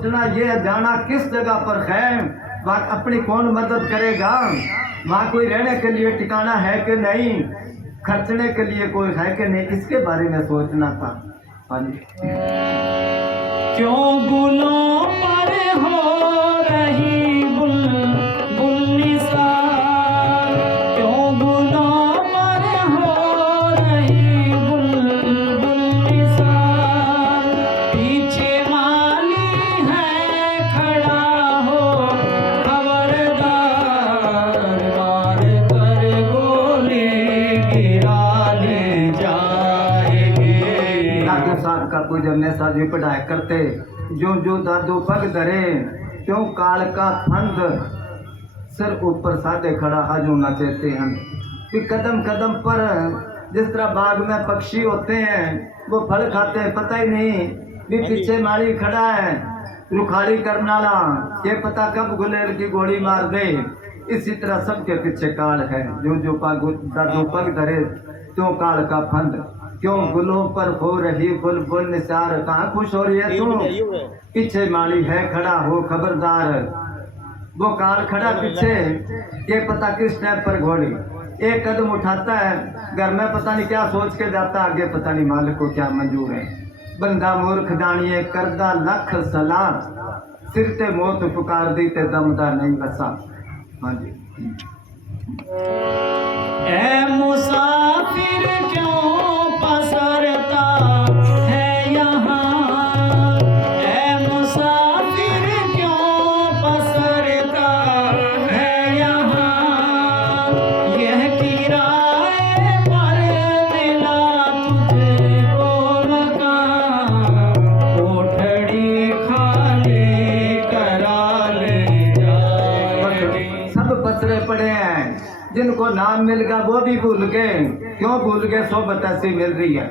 सोचना ये जाना किस जगह पर है, वहाँ अपनी कौन मदद करेगा, वहाँ कोई रहने के लिए ठिकाना है कि नहीं, खर्चने के लिए कोई है कि नहीं, इसके बारे में सोचना था। हाँ जी। क्यों गुलों पर हो रही बुलबुल निसार, क्यों गुलों पर हो रही बुलबुल निसार, पीछे माली है खड़ा हो खबरदार, मार कर गोली गिरा ले जाएगी। दादू साहब का कोई जब ने साजी पढ़ाई करते, जो जो दादू पग धरे, क्यों काल का फंद सिर ऊपर साधे खड़ा आजू नचेते हैं। कि कदम कदम पर जिस तरह बाग में पक्षी होते हैं वो फल खाते हैं, पता ही नहीं भी पीछे माली खड़ा है रुखाड़ी करने वाला, ये पता कब गुलेर की गोली मार दे। इसी तरह सबके पीछे काल है, जो जो दादू पग धरे क्यों काल का फंद, क्यों गुलों पर हो रही बुलबुल निसार, कहाँ खुश हो रही है तू, पीछे माली है खड़ा हो खबरदार। वो काल खड़ा पीछे, ये पता किस टाइम पर घोड़ी, एक कदम उठाता है घर में पता नहीं क्या सोच के जाता, आगे पता नहीं मालिक को क्या मंजूर है। बंदा मूर्ख जानिए करदा लख सलाह, सिर ते मौत पुकार दी ते दमदा नहीं बसा। हाँ जी। ऐ मुसाफिर क्यों पसरता है यहाँ, ऐ मुसाफिर क्यों पसरता है यहाँ, यह किराए पर मिला तुझको मकान, कोठड़ी खाली करा ले जाएगी। सब पसरे पड़े हैं, जिनको नाम मिल गया वो भी भूल गए। क्यों भूल गए? सोबत ऐसी मिल रही है।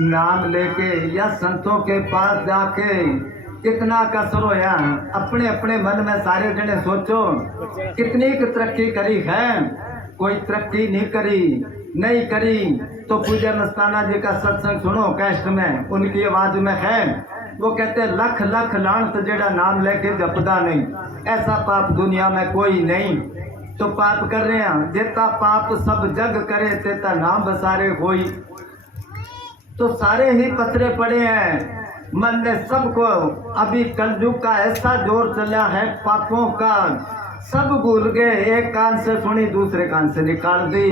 नाम लेके या संतों के पास जाके कितना कसर होया, अपने अपने मन में सारे जने सोचो कितनी तरक्की करी है, कोई तरक्की नहीं करी तो पूज्य मस्ताना जी का सत्संग सुनो कैस्ट में, उनकी आवाज में है, वो कहते लख लख लानत जेड़ा नाम लेके जपदा नहीं, ऐसा पाप दुनिया में कोई नहीं। तो पाप कर रहे हैं, जेता पाप सब जग करे तेता नाम बसारे कोई। तो सारे ही पथरे पड़े हैं मन ने सबको, अभी कलयुग का ऐसा जोर चला है पापों का, सब भूल गए, एक कान से सुनी दूसरे कान से निकाल दी।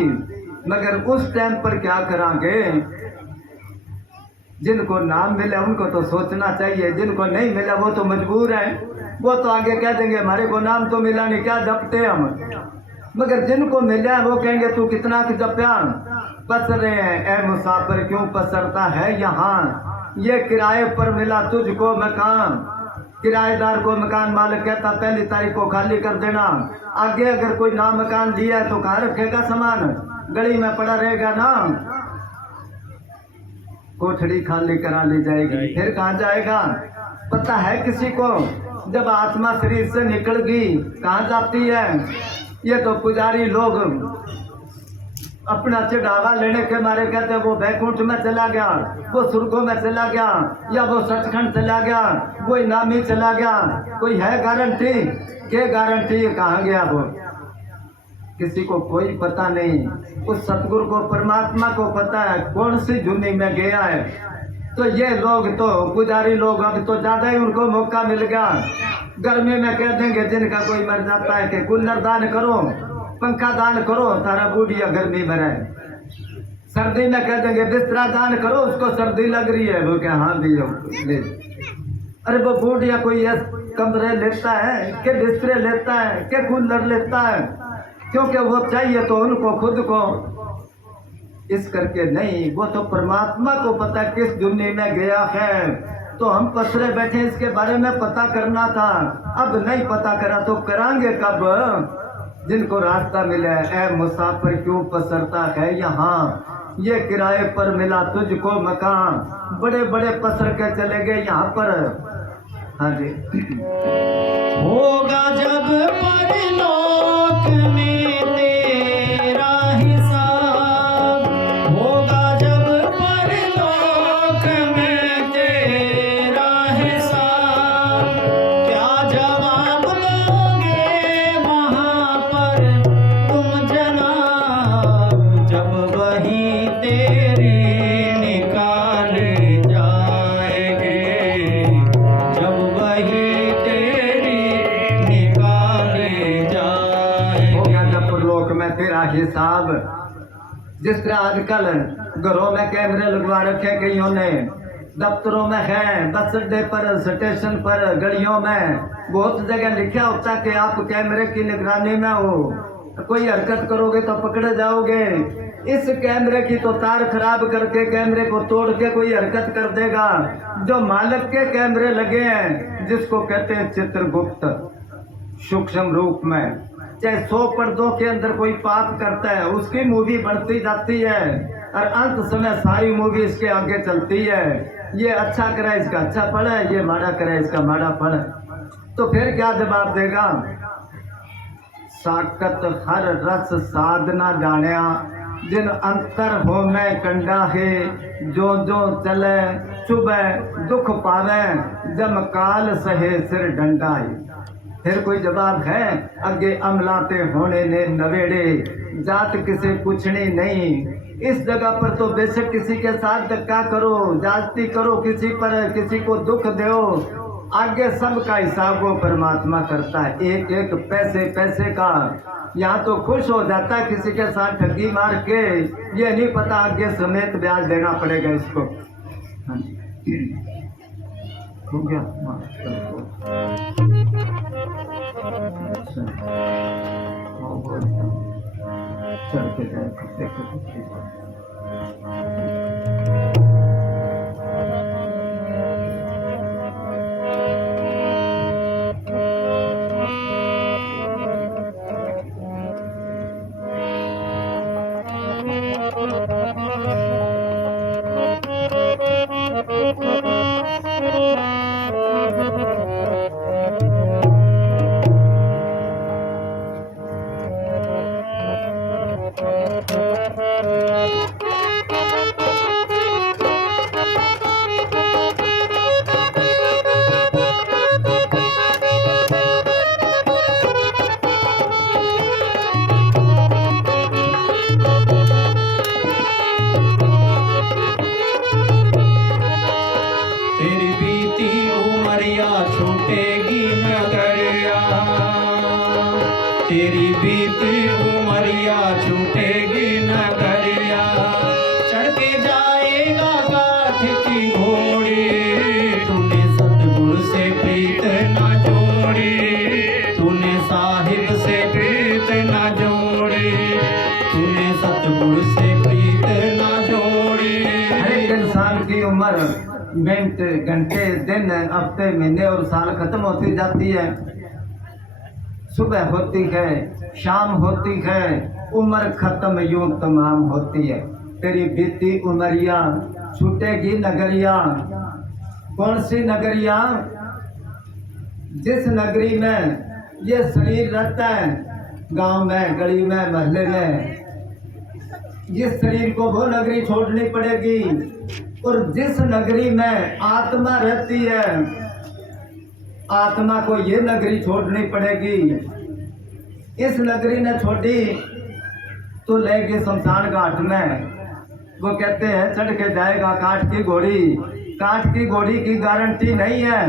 मगर उस टाइम पर क्या करांगे? जिनको नाम मिले उनको तो सोचना चाहिए, जिनको नहीं मिला वो तो मजबूर है, वो तो आगे कह देंगे हमारे को नाम तो मिला नहीं, क्या जपते हम। मगर जिनको मिला वो कहेंगे तू कितना जप्या। पसर रहे हैं ऐ मुसाफिर क्यों पसरता है यहाँ, ये किराए पर मिला तुझको मकान। किराएदार को मकान मालिक कहता पहली तारीख को खाली कर देना, आगे अगर कोई ना मकान दिया है तो कहाँ रखेगा सामान, गली में पड़ा रहेगा ना, कोठड़ी खाली करा ली जाएगी, फिर कहाँ जाएगा पता है किसी को। जब आत्मा शरीर से निकल गई कहाँ जाती है? ये तो पुजारी लोग अपना चढ़ावा लेने के मारे कहते वो बैकुंठ में चला गया, वो सुर्गों में चला गया, या वो सचखंड चला गया, वो इनामी चला गया। कोई है गारंटी? के गारंटी कहाँ गया वो? किसी को कोई पता नहीं। उस सतगुरु को परमात्मा को पता है कौन सी जुनी में गया है। तो ये लोग तो पुजारी लोग अब तो ज्यादा ही उनको मौका मिल गया। गर्मी में कह देंगे जिनका कोई मर जाता है कि कूलर दान करो, पंखा दान करो, तारा बूढ़िया गर्मी में रहे। सर्दी में कह देंगे बिस्तरा दान करो, उसको सर्दी लग रही है, वो क्या हाँ भी ले। अरे वो बूढ़िया कोई कमरे लेता है कि बिस्तरे लेता है कि कूलर लेता है, क्योंकि वो चाहिए तो उनको खुद को, इस करके नहीं। वो तो परमात्मा को पता किस दुनिया में गया है। तो हम पसरे बैठे इसके बारे में पता करना था, अब नहीं पता करा तो करांगे कब? जिनको रास्ता मिला है ऐ मुसाफिर क्यों पसरता है यहाँ, ये किराए पर मिला तुझको मकान। बड़े बड़े पसर के चले गए यहाँ पर। हाँ जी। होगा जब परलोक में तेरा हिसाब, होगा जब परलोक में तेरा हिसाब, हिसाब। जिस तरह आजकल घरों में कैमरे लगवा रखे कईयों ने, दफ्तरों में है, बस अड्डे पर, स्टेशन पर, गलियों में बहुत जगह लिखा होता कि आप कैमरे की निगरानी में हो, कोई हरकत करोगे तो पकड़े जाओगे। इस कैमरे की तो तार खराब करके कैमरे को तोड़ के कोई हरकत कर देगा। जो मालिक के कैमरे लगे हैं, जिसको कहते हैं चित्रगुप्त, सूक्ष्म रूप में, चाहे 100 पर्दों के अंदर कोई पाप करता है, उसकी मूवी बनती जाती है और अंत समय सारी मूवी इसके आगे चलती है। ये अच्छा करे इसका अच्छा फल है, ये माड़ा करे इसका माड़ा फल है। तो फिर क्या जवाब देगा? साकत हर रस साधना जानिया, जिन अंतर हो मैं कंडा है, जो जो चले सुबह दुख पावे, जम काल सहे सिर डंडाई। फिर कोई जवाब है? अगे अमलाते होने ने नवेड़े, जात किसे पूछनी नहीं। इस जगह पर तो बेशक किसी के साथ धक्का करो, जाति करो, किसी पर किसी को दुख दो, आगे सबका हिसाब वो परमात्मा करता है, एक एक पैसे पैसे का। यहाँ तो खुश हो जाता है किसी के साथ ठगी मार के, ये नहीं पता आगे समेत ब्याज देना पड़ेगा इसको। हो गया चल के तेरी बीती उमरिया छूटेगी न गरिया, चढ़ के जाएगा काठ की घोड़ी। तूने सतगुरु से प्रीत न जोड़ी, तूने साहिब से प्रीत न जोड़ी, तूने सतगुरु से प्रीत न जोड़ी। हर एक इंसान की उम्र मिनट, घंटे, दिन, हफ्ते, महीने और साल खत्म होती जाती है। सुबह होती है, शाम होती है, उम्र खत्म यूं तमाम होती है। तेरी बीती उमरिया छूटेगी नगरिया। कौन सी नगरिया? जिस नगरी में ये शरीर रहता है, गांव में, गली में, महल्ले में, जिस शरीर को वो नगरी छोड़नी पड़ेगी। और जिस नगरी में आत्मा रहती है, आत्मा को ये नगरी छोड़नी पड़ेगी। इस नगरी ने छोड़ी तो ले गए शमशान घाट में। वो कहते हैं चढ़ के जाएगा काठ की घोड़ी। काठ की घोड़ी की गारंटी नहीं है,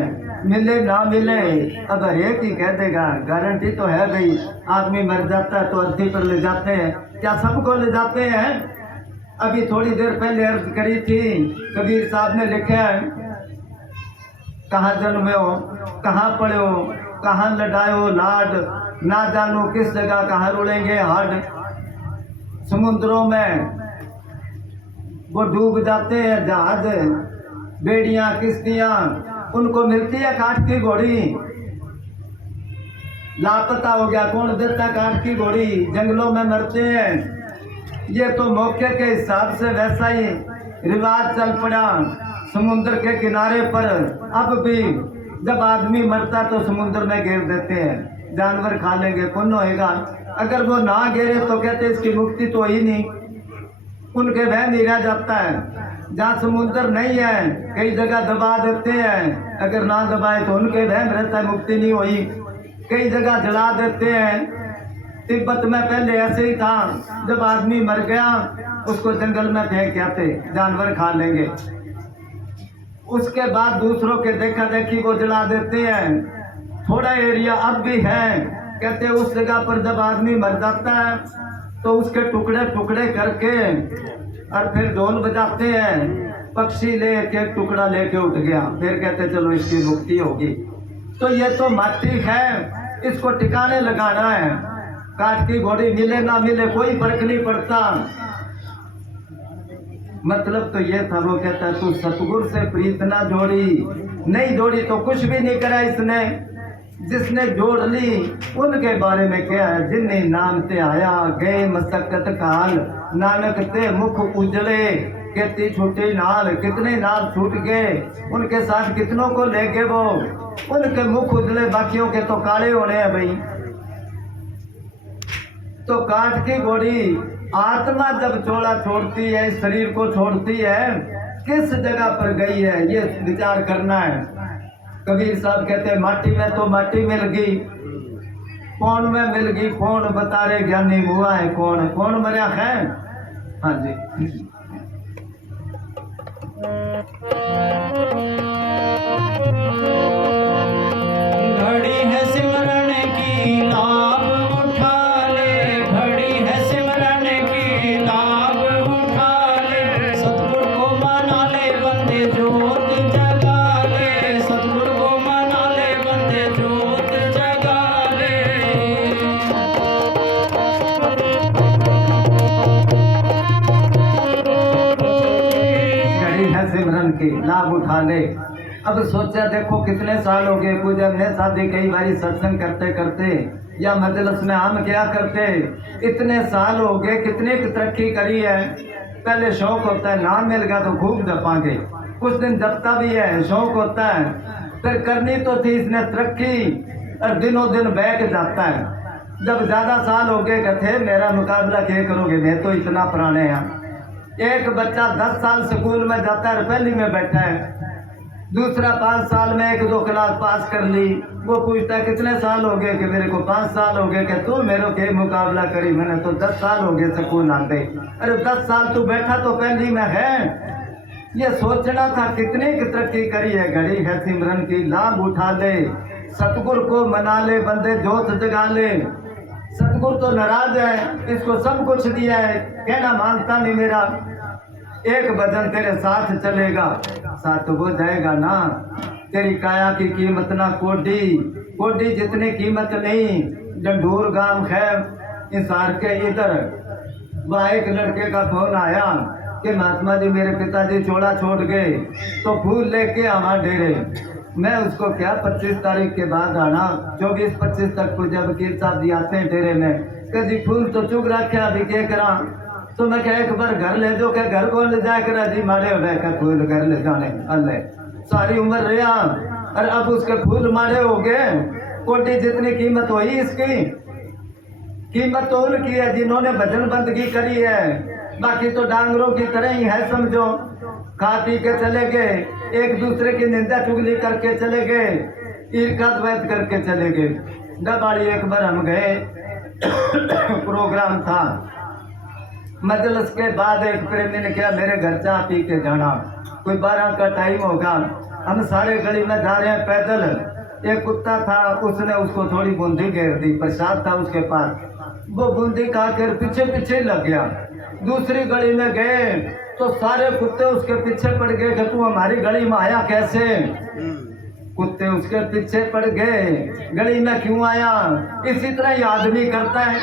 मिले ना मिले। अब हर एक ही कह देगा गारंटी तो है भाई, आदमी मर जाता है तो अर्थी पर ले जाते हैं। क्या सबको ले जाते हैं? अभी थोड़ी देर पहले अर्ज करी थी, कबीर साहब ने लिखा है, कहाँ जन्मे हो, कहाँ पढ़े हो, कहाँ लड़ायो लाड, ना जानो किस जगह कहाँ रुलेंगे हाड। समुद्रों में वो डूब जाते हैं जहाज, बेड़ियाँ, किश्तियाँ, उनको मिलती है काठ की घोड़ी। लापता हो गया, कौन देता काठ की घोड़ी? जंगलों में मरते हैं। ये तो मौके के हिसाब से वैसा ही रिवाज चल पड़ा। समुद्र के किनारे पर अब भी जब आदमी मरता तो समुद्र में घेर देते हैं, जानवर खा लेंगे, पुण्य होएगा। अगर वो ना घेरे तो कहते इसकी मुक्ति तो ही नहीं, उनके वहम ही रह जाता है। जहाँ समुद्र नहीं है कई जगह दबा देते हैं, अगर ना दबाए तो उनके वहम रहता है मुक्ति नहीं हुई। कई जगह जला देते हैं। तिब्बत में पहले ऐसे ही था, जब आदमी मर गया उसको जंगल में फेंक आते, जानवर खा लेंगे। उसके बाद दूसरों के देखा देखी को जला देते हैं। थोड़ा एरिया अब भी है, कहते हैं उस जगह पर जब आदमी मर जाता है तो उसके टुकड़े टुकड़े करके और फिर ढोल बजाते हैं। पक्षी लेके एक टुकड़ा लेके उठ गया, फिर कहते चलो इसकी मुक्ति होगी। तो ये तो माटी है, इसको ठिकाने लगाना है। काठ की घोड़ी मिले ना मिले कोई फर्क नहीं पड़ता। मतलब तो ये था, वो कहता तू सतगुरु से प्रीत ना जोड़ी, नहीं जोड़ी तो कुछ भी नहीं करा इसने। जिसने जोड़ ली उनके बारे में क्या है, जिन्हें नाम ते आया गए मसक्कत काल, नानक ते मुख उजले कहती छूटी नाल। कितने नाल छूट गए, उनके साथ कितनों को ले गए वो, उनके मुख उजले, बाकियों के तो काले होने हैं भाई। तो काठ की घोड़ी आत्मा जब चोला छोड़ती है, शरीर को छोड़ती है, किस जगह पर गई है ये विचार करना है। कबीर साहब कहते हैं माटी में तो माटी मिल गई, कौन में मिल गई, कौन बता रहे ज्ञानी हुआ है, कौन कौन मरा है। हाँ जी, घड़ी है सिमरन की लाभ उठा ले, घड़ी है सिमरन की लाभ उठा ले, सतगुरु को मना ले बंदे जोत जगा ले, सतगुरु को मना ले बंदे जोत जगा ले। घड़ी है सिमरन की लाभ उठा ले। अब सोचा देखो कितने साल हो गए, पूजा में शादी कई बारी सत्संग करते करते या मजलिस में हम क्या करते, इतने साल हो गए, कितने की तरक्की करी है। पहले शौक होता है, नाम मिल गया तो खूब जपांगे, कुछ दिन जपता भी है, शौक होता है। फिर करनी तो थी इसने तरक्की, और दिनों दिन बैठ जाता है। जब ज्यादा साल हो गए कहते मेरा मुकाबला क्या करोगे, मैं तो इतना पुराने हैं। एक बच्चा 10 साल स्कूल में जाता है, पहली में बैठा है, दूसरा 5 साल में 1-2 क्लास पास कर ली। वो पूछता है कितने साल हो गए, कि मेरे को 5 साल हो गए। कि तू मेरे के मुकाबला करी, मैंने तो 10 साल हो गए स्कूल आते। अरे 10 साल तू बैठा तो पहली में है। ये सोचना था कितनी की तरक्की करी है। घड़ी है सिमरन की लाभ उठा ले, सतगुरु को मना ले बंदे जोत जगा ले। सतगुरु तो नाराज है, इसको सब कुछ दिया है, कहना मानता नहीं मेरा। एक भजन तेरे साथ चलेगा, साथ हो जाएगा ना। तेरी काया की कीमत ना कोडी, कोडी जितनी कीमत नहीं। डंडूर गांव है इंसार के इधर, वहाँ एक लड़के का फोन आया कि महात्मा जी मेरे पिताजी चोला छोड़ गए, तो फूल लेके आवा डेरे। मैं उसको क्या 25 तारीख के बाद आना, 24-25 तक पूजा वकील साहब जी आते हैं डेरे में। कभी फूल तो चुग रखे अभी के करा, तो मैं क्या एक बार घर ले जो, क्या घर को ले जाए करा जी मारे हो गए, फूल घर ले जाने अल्लाह सारी उम्र रहा। और अब उसके फूल मारे हो गए, कोटी जितनी कीमत हुई इसकी, कीमत तो उनकी है जिन्होंने भजन बंदगी करी है। बाकी तो डांगरों की तरह ही है समझो, खा पी के चले गए, एक दूसरे की निंदा चुगली करके चले गए, ईर्खा द्वैत करके चले गए। डबाड़ी एक बार हम गए प्रोग्राम था, मजलिस के बाद एक प्रेमी ने कहा मेरे घर चाह पी के जाना, कोई 12 का टाइम होगा। हम सारे गली में जा रहे हैं पैदल। एक कुत्ता था, उसने उसको थोड़ी बूंदी घेर दी, प्रसाद था उसके पास, वो बूंदी खाकर पीछे पीछे लग गया। दूसरी गली में गए तो सारे कुत्ते उसके पीछे पड़ गए कि तू हमारी गली में आया कैसे। कुत्ते उसके पीछे पड़ गए, गली में क्यों आया। इसी तरह ये आदमी करता है।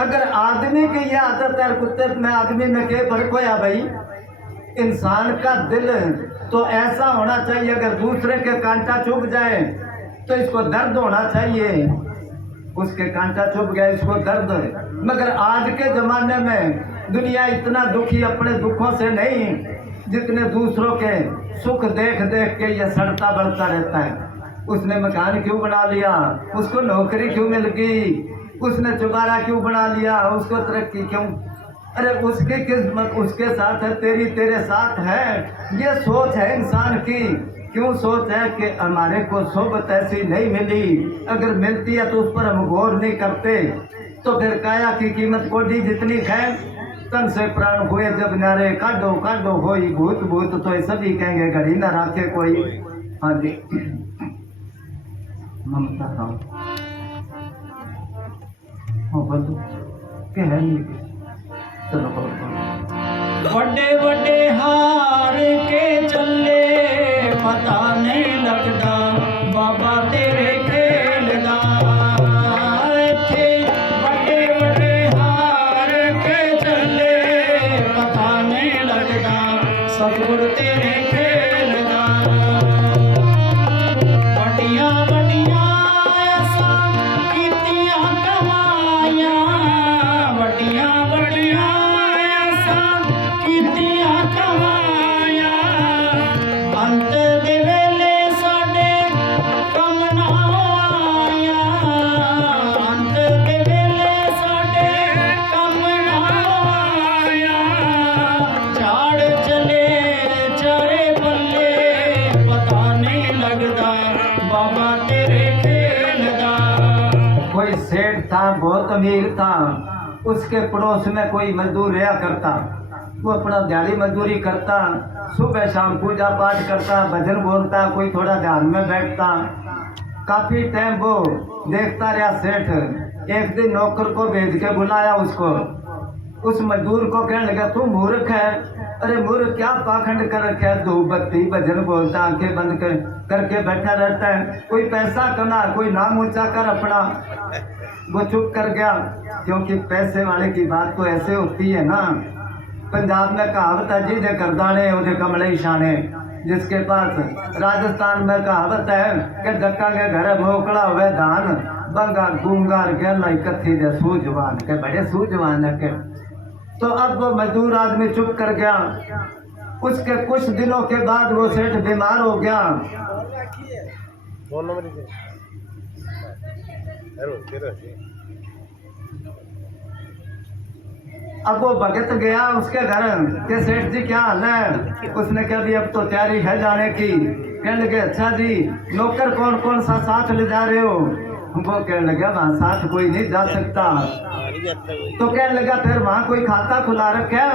अगर आदमी की यह आदत है, कुत्ते में आदमी में क्या फर्क होया भाई। इंसान का दिल तो ऐसा होना चाहिए, अगर दूसरे के कांटा चुभ जाए तो इसको दर्द होना चाहिए। उसके कांटा चुभ गया, इसको दर्द है। मगर आज के जमाने में दुनिया इतना दुखी अपने दुखों से नहीं, जितने दूसरों के सुख देख देख के ये सड़ता बढ़ता रहता है। उसने मकान क्यों बना लिया, उसको नौकरी क्यों मिल गई, उसने चुबारा क्यों बना लिया, उसको तरक्की क्यों। अरे उसकी किस्मत उसके साथ है, तेरी तेरे साथ है। ये सोच है इंसान की। क्यों सोच है कि हमारे को सोबत ऐसी नहीं मिली, अगर मिलती है तो उस पर हम गौर नहीं करते। तो फिर काया की कीमत कोडी जितनी है, तन से प्राण हुए जब नारे काटो काटो होई भूत भूत, तो ये सभी कहेंगे घड़ी न राखे कोई। हाँ जी ममता हाँ बंधु कि है नहीं चलो बोलो। बड़े बड़े हार के चले पता नहीं लगता बाबा तेरे खेल दा थे। बड़े बड़े हार के चले पता नहीं लगता सतगुर तेरे खेल दा। बड़िया बड़िया ऐसा कीतियां कमाया बड़िया बड़िया कीतियां कमाया अंत दे वेले साडे कम ना आया अंत दे वेले साडे कम ना आया। झाड़ चले चारे पल्ले पता नहीं लगदा बाबा तेरे खेल दा। कोई सेठ था बहुत अमीर था, उसके पड़ोस में कोई मजदूर रहा करता। वो अपना दिहाड़ी मजदूरी करता, सुबह शाम पूजा पाठ करता, भजन बोलता, कोई थोड़ा ध्यान में बैठता। काफी टाइम वो देखता रहा सेठ। एक दिन नौकर को भेज के बुलाया उसको। उस मजदूर को कहने लगा तू मूर्ख है। अरे मूर्ख क्या पाखंड कर रखा है, धूप बत्ती भजन बोलता, आंखें बंद करके बैठा रहता है। कोई पैसा कमा, कोई नाम ऊंचा कर अपना। वो चुप कर गया, क्योंकि पैसे वाले की बात तो ऐसे होती है ना। पंजाब में कहावत है जिदे करदाने उदे कमले शाने। जिसके पास राजस्थान में कहावत है कि धक्का के घर भोकड़ा हुए धान बंगा गूंगार के लाई कथी दे सूझवान के बड़े सूझवान है के। तो अब वो मजदूर आदमी चुप कर गया। उसके कुछ दिनों के बाद वो सेठ बीमार हो गया। अब वो भगत गया उसके घर के सेठ जी क्या हाल है। उसने कहा भी अब तो तैयारी है जाने की। कहने लगे अच्छा जी नौकर कौन कौन सा साथ ले जा रहे हो। वो कहने लगा वहाँ साथ कोई नहीं जा सकता। तो कहने लगा फिर वहाँ कोई खाता खुला रखे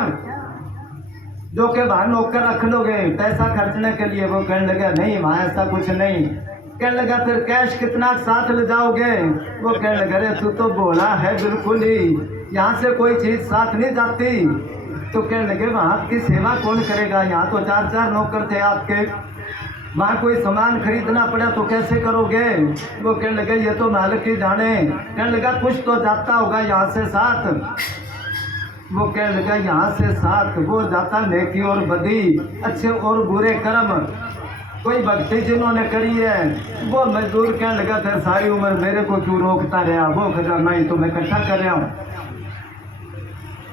जो कि वहाँ नौकर रख लोगे पैसा खर्चने के लिए। वो कहने लगा नहीं वहाँ ऐसा कुछ नहीं। कहने लगा फिर कैश कितना साथ ले जाओगे। वो कहने लगा अरे तू तो बोला है बिल्कुल ही, यहाँ से कोई चीज साथ नहीं जाती। तो कहने लगे वहाँ आपकी सेवा कौन करेगा, यहाँ तो 4-4 नौकर थे आपके, वहाँ कोई सामान खरीदना पड़ा तो कैसे करोगे। वो कहने लगे ये तो मालिक ही जाने। कहने लगा कुछ तो जाता होगा यहाँ से साथ। वो कहने लगा यहाँ से साथ वो जाता नेकी और बदी, अच्छे और बुरे कर्म, कोई भक्ति जिन्होंने करी है। वो मजदूर कहने लगा फिर सारी उम्र मेरे को क्यों रोकता रहा, वो खजाना ही तो मैं इकट्ठा कर रहा हूँ।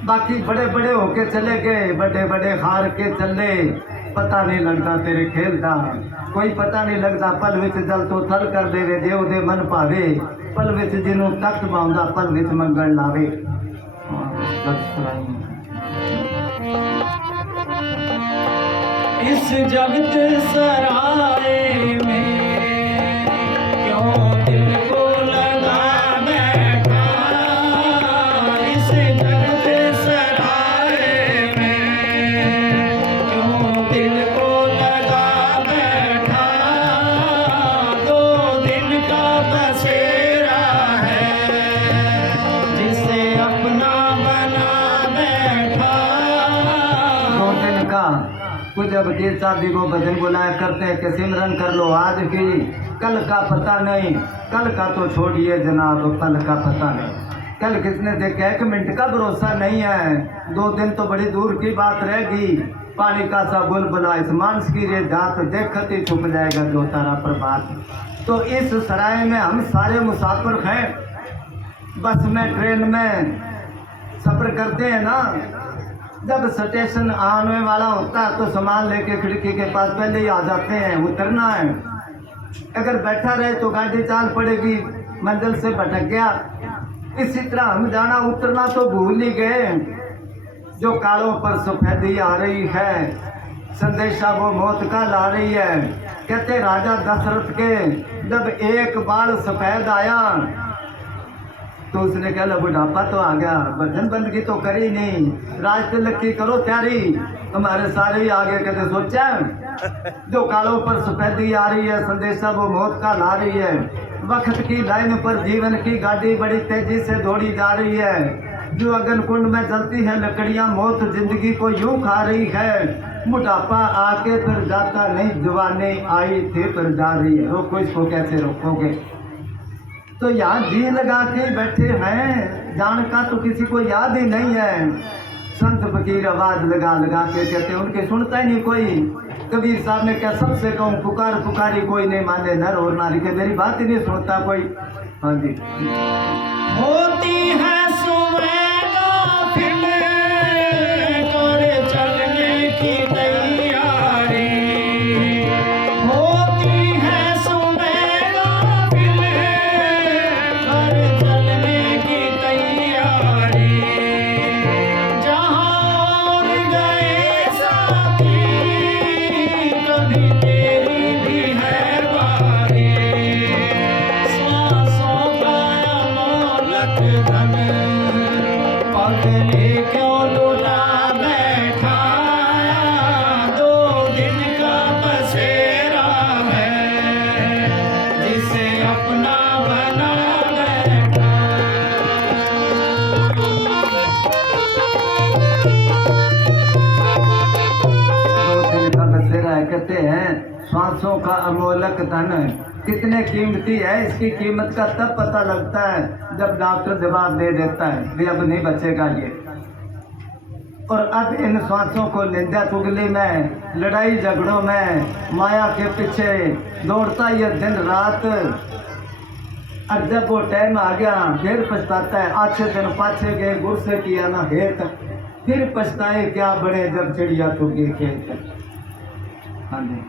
बाकी बड़े बड़े होके चले गए, बड़े बड़े हार के चले, पता नहीं लगता तेरे खेल का, कोई पता नहीं लगता। पल विच जल तो थल कर देवे, देव दे मन पावे, पल विच जिन्हों तख्त बांधा, पल विच मंगल लावे। इस जगत सराय में क्यों दिल को लगा बैठा। इस जगत सराय में क्यों दिल को लगा बैठा। 2 दिन का बसेरा है जिसे अपना बना बैठा। 2 दिन का कुछ अब तीर साहब जी को भजन बुलाया करते हैं कि सिमरन कर लो आज की, कल का पता नहीं। कल का तो छोड़िए जनाब, कल का पता नहीं। कल किसने देखा, 1 मिनट का भरोसा नहीं है। 2 दिन तो बड़ी दूर की बात रहेगी। पानी का सा बुलबुला इस मानस की रे जात, देखते ही छुप जाएगा जो तारा प्रभात। तो इस सराय में हम सारे मुसाफिर हैं। बस में ट्रेन में सफ़र करते हैं ना, जब स्टेशन आने वाला होता है तो सामान लेके खिड़की के पास पहले ही आ जाते हैं, उतरना है। अगर बैठा रहे तो गाड़ी चाल पड़ेगी, मंजिल से भटक गया। इसी तरह हम जाना उतरना तो भूल ही गए। जो कालों पर सफेदी आ रही है, संदेशा वो मौत का ला रही है। कहते राजा दशरथ के जब एक बाल सफेद आया तो उसने कहा बुढ़ापा तो आ गया, भजन बंदगी तो करी नहीं, राज तिलक की करो तैयारी। हमारे सारे ही आगे कहते सोचा जो कालों पर सफेदी आ रही है, संदेशा वो मौत का ला रही है। वक्त की लाइन पर जीवन की गाड़ी बड़ी तेजी से दौड़ी जा रही है। जो अग्नि कुंड में जलती है लकड़ियां, मौत जिंदगी को यूं खा रही है। बुढ़ापा आके फिर जाता नहीं, जवानी आई थी फिर जा रही है, रोको इसको कैसे रोकोगे। तो यहाँ जी लगा के बैठे हैं, जान का तो किसी को याद ही नहीं है। संत फकीर आवाज लगा लगा के कहते, उनके सुनता ही नहीं कोई। कबीर साहब ने क्या सबसे कहूँ, पुकार पुकारी कोई नहीं माने, नर और नारी के मेरी बात ही नहीं सुनता कोई। हाँ जी। होती है सुबह फिर कर चलने की तैयारी, होती है सुबह फिर कर चलने की तैयारी। जहाँ और गए साथी कभी तेरी भी है बारी। सांसों का अमोलक धन पगले क्यों लुटा बैठा, दो दिन का बसेरा है जिसे अपना बना बैठा। दो दिन का बसेरा है, कहते हैं सांसों का अमोलक धन कितने कीमती है। इसकी कीमत का तब पता लगता है जब डॉक्टर जवाब दे देता है भी अब नहीं बचेगा ये। और अब इन सांसों को निंदा चुगली में, लड़ाई झगड़ों में, माया के पीछे दौड़ता ये दिन रात। और जब वो टाइम आ गया फिर पछताता है, अच्छे दिन पाछे गए गुर से किया ना हेत, फिर पछताए क्या बड़े जब चिड़िया चुगी खेत। हाँ जी।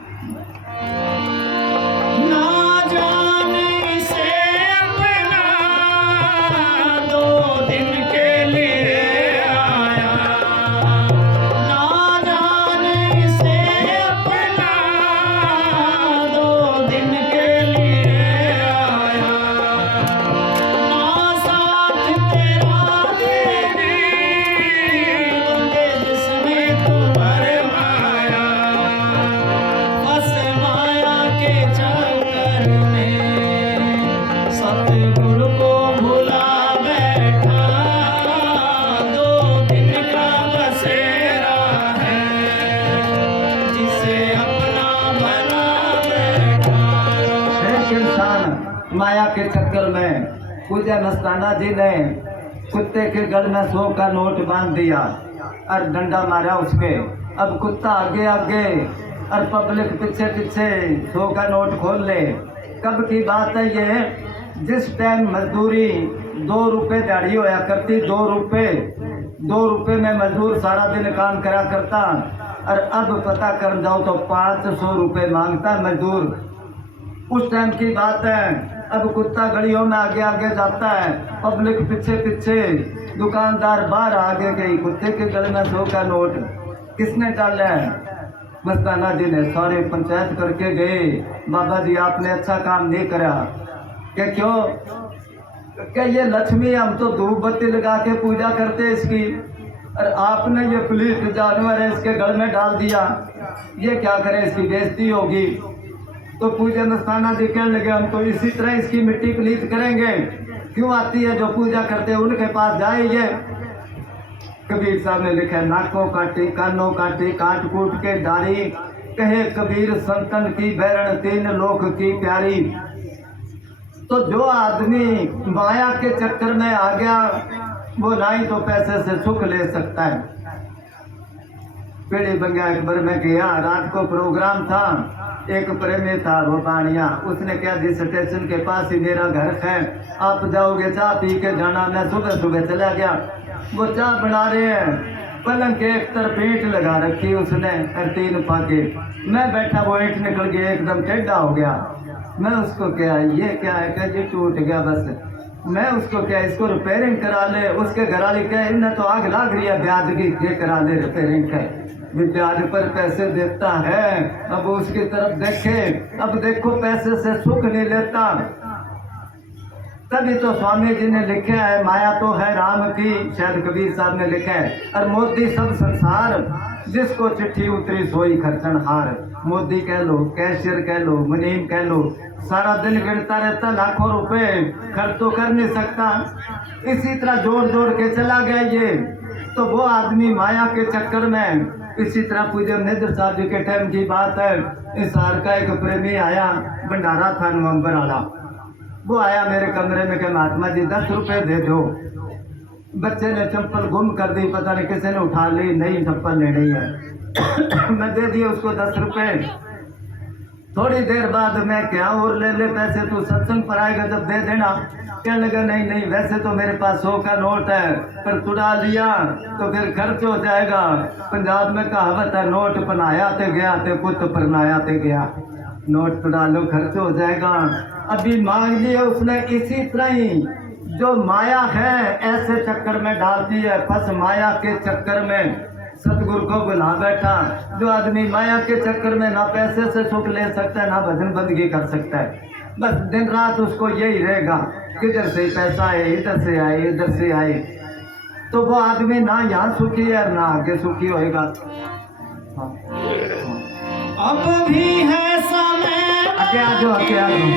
ना जाने से अपना दो दिन के लिए आया, ना जाने से अपना दो दिन के लिए आया। ना साथ तेरा देने बंदे जिसमें तू भरमाया, बस माया के चक्कर में सतगुरु को भुला बैठा। दो दिन का बसेरा है जिसे अपना बना बैठा। एक इंसान माया के चक्कर में, पूजा मस्ताना जी ने कुत्ते के गल में 100 का नोट बांध दिया और डंडा मारा उसके। अब कुत्ता आगे आगे और पब्लिक पीछे पीछे 100 का नोट खोल ले। कब की बात है ये, जिस टाइम मजदूरी 2 रुपये दिहाड़ी होया करती, 2 रुपये में मजदूर सारा दिन काम करा करता। और अब पता कर जाओ तो 500 रुपये मांगता मजदूर। उस टाइम की बात है। अब कुत्ता गलियों में आगे आगे जाता है, पब्लिक पीछे पीछे, दुकानदार बाहर आगे गई, कुत्ते के गले में 100 का नोट किसने डाला है? मस्ताना जी ने। सारे पंचायत करके गए, बाबा जी आपने अच्छा काम नहीं करा। क्या क्यों? क्या ये लक्ष्मी, हम तो धूप बत्ती लगा के पूजा करते इसकी, और आपने ये पुलिस जानवर है इसके गल में डाल दिया, ये क्या करें, इसकी बेइज्जती होगी। तो पूजा मस्ताना जी कहने लगे हम तो इसी तरह इसकी मिट्टी पलीत करेंगे, क्यों आती है जो पूजा करते हैं उनके पास जाइए। कबीर साहब ने लिखा, नाकों काटी कानों काटी काट कूट के डारी, कहे कबीर संतन की बैरण 3 लोक की प्यारी। तो जो आदमी माया के चक्कर में आ गया वो ना ही तो पैसे से सुख ले सकता है। पेड़ी बंगा अकबर में गया, रात को प्रोग्राम था, एक प्रेमी था वो पानिया, उसने क्या जिस स्टेशन के पास ही मेरा घर है, आप जाओगे चाय पी के जाना। मैं सुबह सुबह चला गया, वो चाय बना रहे हैं, पलंग के एक तरफ ईंट लगा रखी उसने और 3 पाके, मैं बैठा, वो ईंट निकल गया एकदम टेढ़ा हो गया। मैं उसको क्या, ये क्या है, क्या जी टूट गया बस। मैं उसको क्या, इसको रिपेयरिंग करा ले। उसके घर वाले क्या, इन्हें तो आग लाग रही है ब्याज की, ये करा ले रिपेयरिंग का, ब्याज पर पैसे देता है। अब उसकी तरफ देखे, अब देखो पैसे से सुख नहीं लेता। तभी तो स्वामी जी ने लिखा है, माया तो है राम की, शायद कबीर साहब ने लिखा है, और मोदी सब संसार, जिसको चिट्ठी उतरी सोई खर्चन हार। मोदी कह लो, कैशियर कह लो, मुनीम कह लो, सारा दिन गिरता रहता, लाखों रुपए खर्च तो कर नहीं सकता। इसी तरह जोड़ जोड़ के चला गया ये। तो वो आदमी माया के चक्कर में, इसी तरह पूज्य महेंद्र साहब जी के टाइम की बात है, इस हार का एक प्रेमी आया, भंडारा था नवंबर वाला। वो आया मेरे कमरे में कि महात्मा जी 10 रुपए दे दो। बच्चे ने चप्पल गुम कर दी, पता नहीं किसी ने उठा ली, नई चप्पल लेनी है। मैं दे दिए उसको 10 रुपए। थोड़ी देर बाद मैं क्या और ले ले पैसे, तू सत्संग पर आएगा जब दे देना। कहने लगा नहीं नहीं, वैसे तो मेरे पास 100 का नोट है, पर तुड़ा लिया तो फिर खर्च हो जाएगा। पंजाब में कहावत है, नोट पनाया ते गया ते पुत परनाया ते गया। नोट तुड़ा लो, खर्च हो जाएगा। अभी मांग लिया उसने। इसी तरह ही जो माया है ऐसे चक्कर में डालती है, बस माया के चक्कर में सतगुरु को बुला बैठा। जो आदमी माया के चक्कर में ना पैसे से सुख ले सकता है, ना भजन बंदगी कर सकता है, बस दिन रात उसको यही रहेगा, किधर से पैसा आए, इधर से आए, इधर से आए, तो वो आदमी ना यहाँ सुखी है ना आगे सुखी होएगा। हाँ। अब भी है समय, आगे आ जाओ, आगे आ जाओ।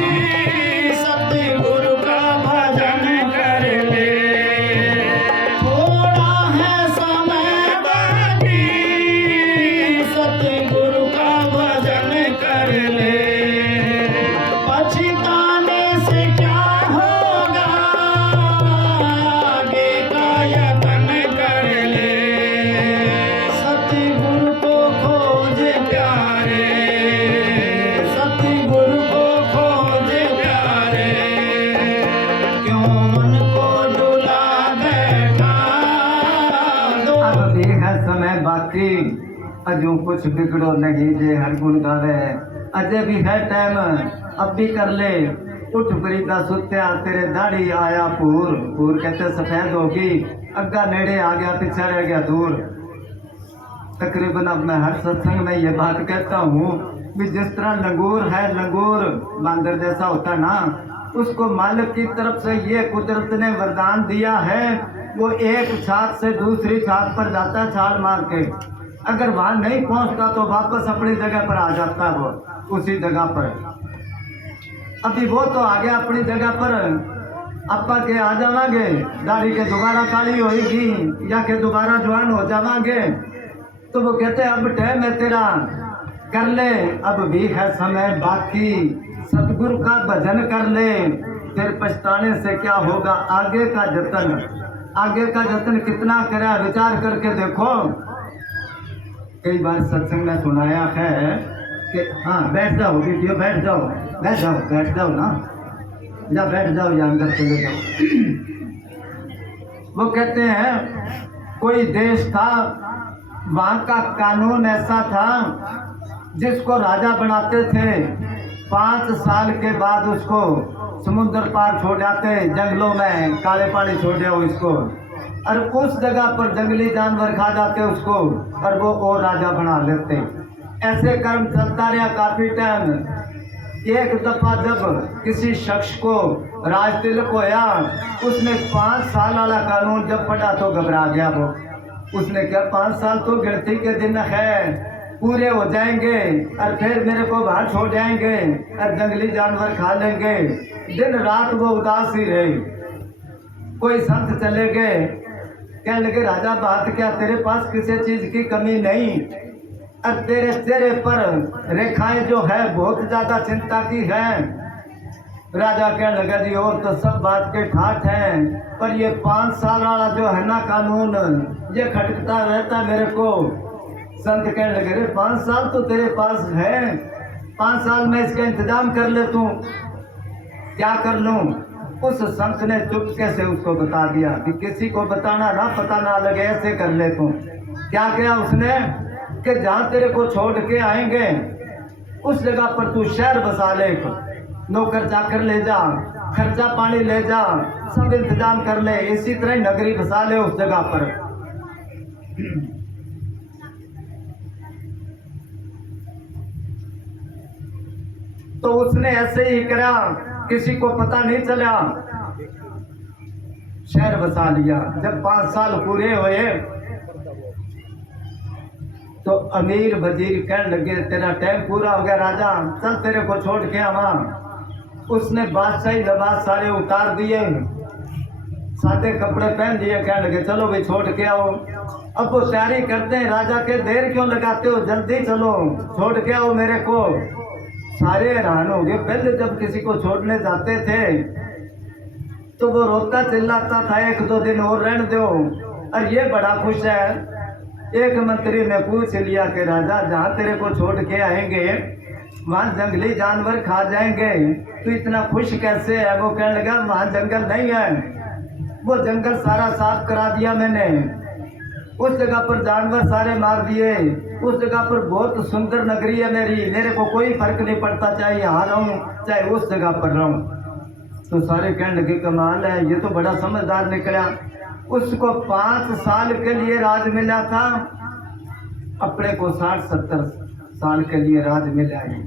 सतगुरु का भजन कर ले, थोड़ा है समय बाकी, सतगुरु का भजन कर ले। पछताने से क्या होगा, आगे का यत्न कर ले। सतगुरु को खोज प्यारे, सतगुरु को खोज प्यारे, क्यों मन को डुला बैठा दो। अब भी है समय बाकी, अजू कुछ बिगड़ो नहीं जे हर गुण गावे। अजय भी है टाइम, अब भी कर ले। उठ फरीदा सुत्या, तेरे दाढ़ी आया पूर। पूर कहते सफेद होगी, अग्गा नेड़े आ गया, पीछे रह गया दूर। तकरीबन अब मैं हर सत्संग में ये बात कहता हूँ कि जिस तरह लंगूर है, लंगूर बांदर जैसा होता ना, उसको मालिक की तरफ से ये कुदरत ने वरदान दिया है, वो एक छात से दूसरी छात पर जाता है छाल मार के। अगर वहाँ नहीं पहुँचता तो वापस अपनी जगह पर आ जाता है, वो उसी जगह पर। अभी वो तो आ गया अपनी जगह पर, अपा के आ जावांगे, दाढ़ी के दोबारा काली होगी या के दोबारा जवान हो जावांगे। तो वो कहते हैं अब टाइम है तेरा, कर ले, अब भी है समय बाकी, सतगुरु का भजन कर ले, फिर पछताने से क्या होगा, आगे का जतन। आगे का जतन कितना करा, विचार करके देखो। कई बार सत्संग में सुनाया है कि हाँ बैठ जाओ वीडियो, बैठ जाओ, बैठ जाओ, बैठ जाओ ना, या बैठ जाओ या अंदर चले जाओ। वो कहते हैं कोई देश था, वहाँ का कानून ऐसा था जिसको राजा बनाते थे, 5 साल के बाद उसको समुद्र पार छोड़ जाते, जंगलों में काले पानी छोड़ जाओ इसको, और उस जगह पर जंगली जानवर खा जाते उसको, और वो और राजा बना लेते। ऐसे कर्म चलता रहा काफी टाइम। एक दफा जब किसी शख्स को राज तिलक होया, उसने 5 साल वाला कानून जब पढ़ा तो घबरा गया वो। उसने क्या 5 साल तो गिनती के दिन है, पूरे हो जाएंगे और फिर मेरे को बाहर छोड़ जाएंगे और जंगली जानवर खा लेंगे। दिन रात वो उदास ही रहे। कोई संत चले गए, कहने लगे राजा बात क्या, तेरे पास किसी चीज की कमी नहीं, और तेरे चेहरे पर रेखाएं जो है बहुत ज्यादा चिंता की है। राजा कहने लगा जी और तो सब बात के ठाठ हैं, पर ये 5 साल वाला जो है ना कानून, ये खटकता रहता मेरे को। संत कहने लगे रे 5 साल तो तेरे पास है, 5 साल में इसका इंतजाम कर ले तू। क्या कर लूं? उस संत ने चुपके से उसको बता दिया कि किसी को बताना ना, पता ना लगे, ऐसे कर ले तू। क्या किया उसने कि जहाँ तेरे को छोड़ के आएंगे उस जगह पर तू शहर बसा ले, नौकर चाकर ले जा, खर्चा पानी ले जा, सब इंतजाम कर ले, इसी तरह नगरी बसा ले उस जगह पर। तो उसने ऐसे ही करा, किसी को पता नहीं चला, शहर बसा लिया। जब 5 साल पूरे हुए तो अमीर वजीर कहने लगे तेरा टाइम पूरा हो गया राजा, चल तेरे को छोड़ के आवा। उसने बादशाही लिबास सारे उतार दिए, सादे कपड़े पहन लिए, कहने लगे चलो भाई छोड़ के आओ। अब वो तैयारी करते हैं, राजा के देर क्यों लगाते हो, जल्दी चलो छोड़ के आओ मेरे को। सारे हैरान हो गए, पहले जब किसी को छोड़ने जाते थे तो वो रोता चिल्लाता था 1-2 दिन और रहने दो, और ये बड़ा खुश है। एक मंत्री ने पूछ लिया कि राजा जहाँ तेरे को छोड़ के आएंगे वहाँ जंगली जानवर खा जाएंगे, तो इतना खुश कैसे है। वो कहने लगा वहाँ जंगल नहीं है, वो जंगल सारा साफ करा दिया मैंने, उस जगह पर जानवर सारे मार दिए, उस जगह पर बहुत सुंदर नगरी है मेरी, मेरे को कोई फर्क नहीं पड़ता चाहे यहाँ रहूँ चाहे उस जगह पर रहूँ। तो सारे कहने लगे कमाल है, ये तो बड़ा समझदार निकला। उसको 5 साल के लिए राज मिला था, अपने को 60-70 साल के लिए राज मिला है।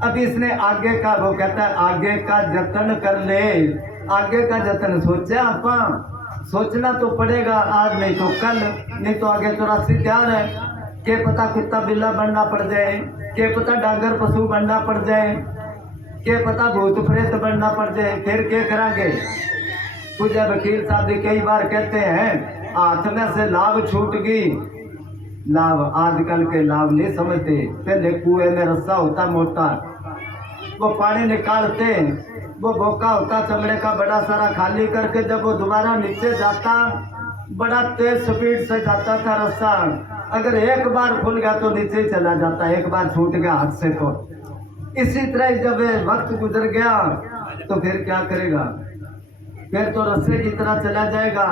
अब इसने आगे का, वो कहता है आगे का जतन कर ले, आगे का जतन सोचा आपा, सोचना तो पड़ेगा, आज नहीं तो कल, नहीं तो आगे 84 तैयार है, के पता कुत्ता बिल्ला बनना पड़ जाए, के पता डांगर पशु बनना पड़ जाए, के पता भूत प्रेत बनना पड़ जाए, फिर क्या करांगे। पूजा वकील साहब जी कई बार कहते हैं हाथ में से लाभ छूट गई, लाभ आजकल के लाभ नहीं समझते, पहले कुएं में रस्सा होता मोटा, वो पानी निकालते, वो बोका होता चमड़े का बड़ा सारा, खाली करके जब वो दोबारा नीचे जाता बड़ा तेज स्पीड से जाता था रस्सा, अगर एक बार खुल गया तो नीचे ही चला जाता, एक बार छूट गया हाथ से तो। इसी तरह जब वक्त गुजर गया तो फिर क्या करेगा, फिर तो रस्से की तरह चला जाएगा।